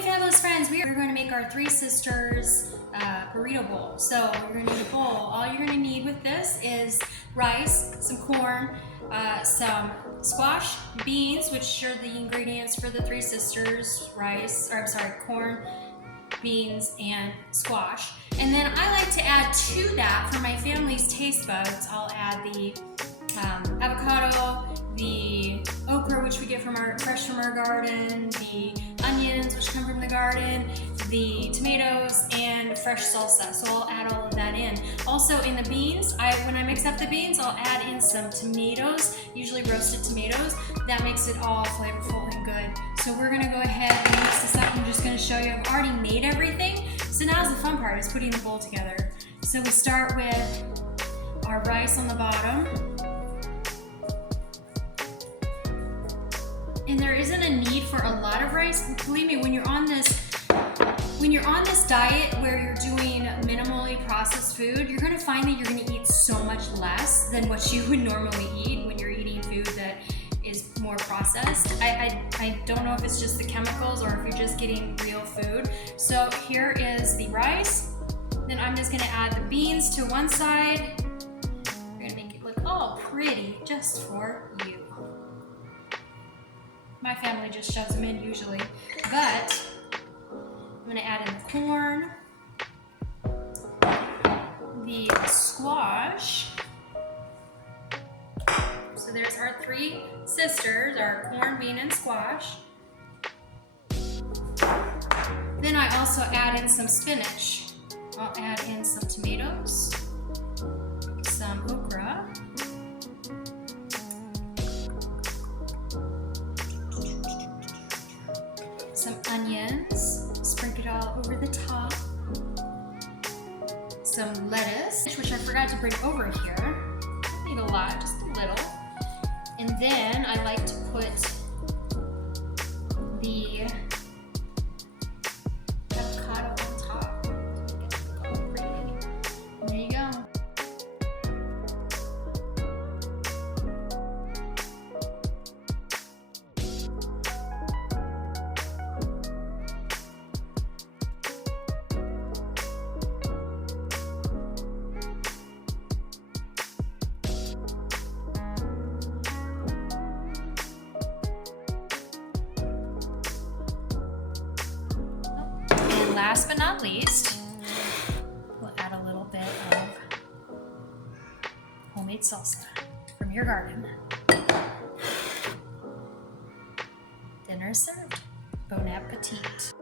Hey fabulous friends, we are going to make our Three Sisters burrito bowl. So you're going to need a bowl. All you're going to need with this is rice, some corn, some squash, beans, which are the ingredients for the Three Sisters, corn, beans, and squash. And then I like to add to that, for my family's taste buds, I'll add the avocado, the okra, which we get fresh from our garden, the onions, which come from the garden, the tomatoes, and fresh salsa. So I'll add all of that in. Also in the beans, when I mix up the beans, I'll add in some tomatoes, usually roasted tomatoes. That makes it all flavorful and good. So we're gonna go ahead and mix this up. I'm just gonna show you, I've already made everything. So now's the fun part, is putting the bowl together. So we start with our rice on the bottom. And there isn't a need for a lot of rice. Believe me, when you're on this diet where you're doing minimally processed food, you're gonna find that you're gonna eat so much less than what you would normally eat when you're eating food that is more processed. I don't know if it's just the chemicals or if you're just getting real food. So here is the rice. Then I'm just gonna add the beans to one side. We're gonna make it look all pretty just for you. My family just shoves them in usually, but I'm gonna add in the corn, the squash. So there's our Three Sisters, our corn, bean, and squash. Then I also add in some spinach. I'll add in some tomatoes, some okra, some onions, sprinkle it all over the top, some lettuce, which I forgot to bring over here. Don't need a lot, just a little. And then I like to put the avocado on top to make it look all pretty. There you go. Last but not least, we'll add a little bit of homemade salsa from your garden. Dinner is served. Bon appetit.